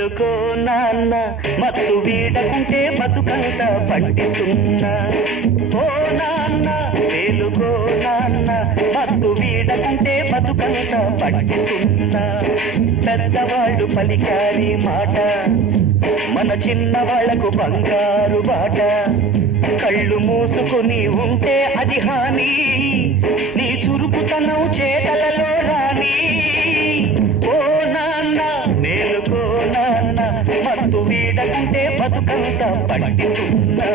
మేలుకో నాన్న. మత్తు వీడకుంటే బతుకంత పట్టిస్తున్నా. ఓ నాన్న మేలుకో నాన్న. మత్తు వీడకుంటే బతుకంత పట్టిస్తున్నా. పెద్దవాళ్ళు పలికారి మాట. మన చిన్నవాళ్ళకు బంగారు బాట. కళ్ళు మూసుకొని ఉంటే అది హాని. బతుకంత పట్టిస్తున్నా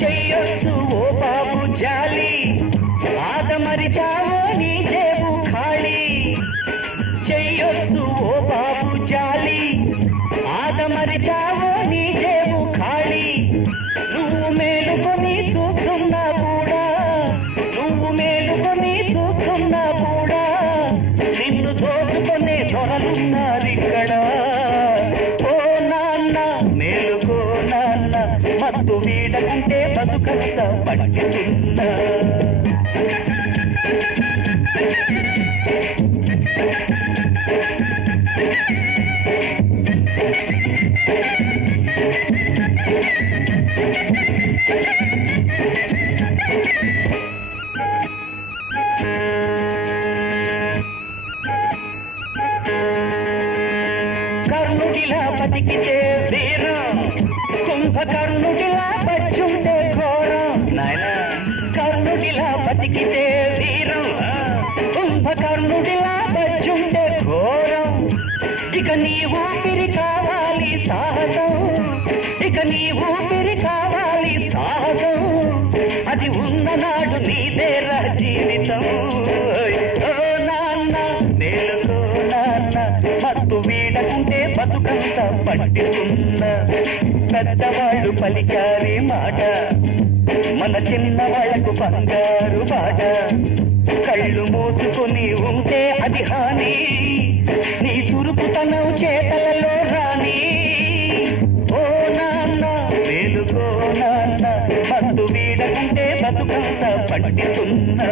చెయ్యొచ్చు ఓ బాబు జాలి. ఆదమరిచావో నీ జేబు ఖాళీ. చెయ్యొచ్చు ఓ బాబు జాలి. ఆదమరిచావో నీ జేబు ఖాళీ. నువ్వు మేలుకొని చూస్తున్నా కూడా నువ్వు మేలుకొని చూస్తున్నా కూడా నిన్ను దోచుకునే దొరలున్నారిక్కడ మత్తు వీడకుంటే బతుకంత పట్టిస్తున్నా కర్ణుడిలా బతికితే వీరం కుంభకర్ణుడిలా బతికితే వీరం కుంభకర్ణుడిలా బచ్చుంటే ఘోరం. ఇక నీ ఊపిరి కావాలి సాహసం. ఇక నీ ఊపిరి కావాలి సాహసం. అది ఉన్ననాడు నీదేరా జీవితం. ఓ నాన్న మత్తు వీడకుంటే బతుకంతా పట్టిస్తున్నా పెద్దవాళ్ళు పలికారే మాట. మన చిన్నవాళ్ళకు బంగారు బాట. కళ్ళు మూసుకొని ఉంటే అది హాని. నీ చురుకుతనం చేతలలో రాని. ఓ నాన్న మేలుకో నాన్న మత్తు వీడకుంటే బతుకంతా పట్టిస్తున్నా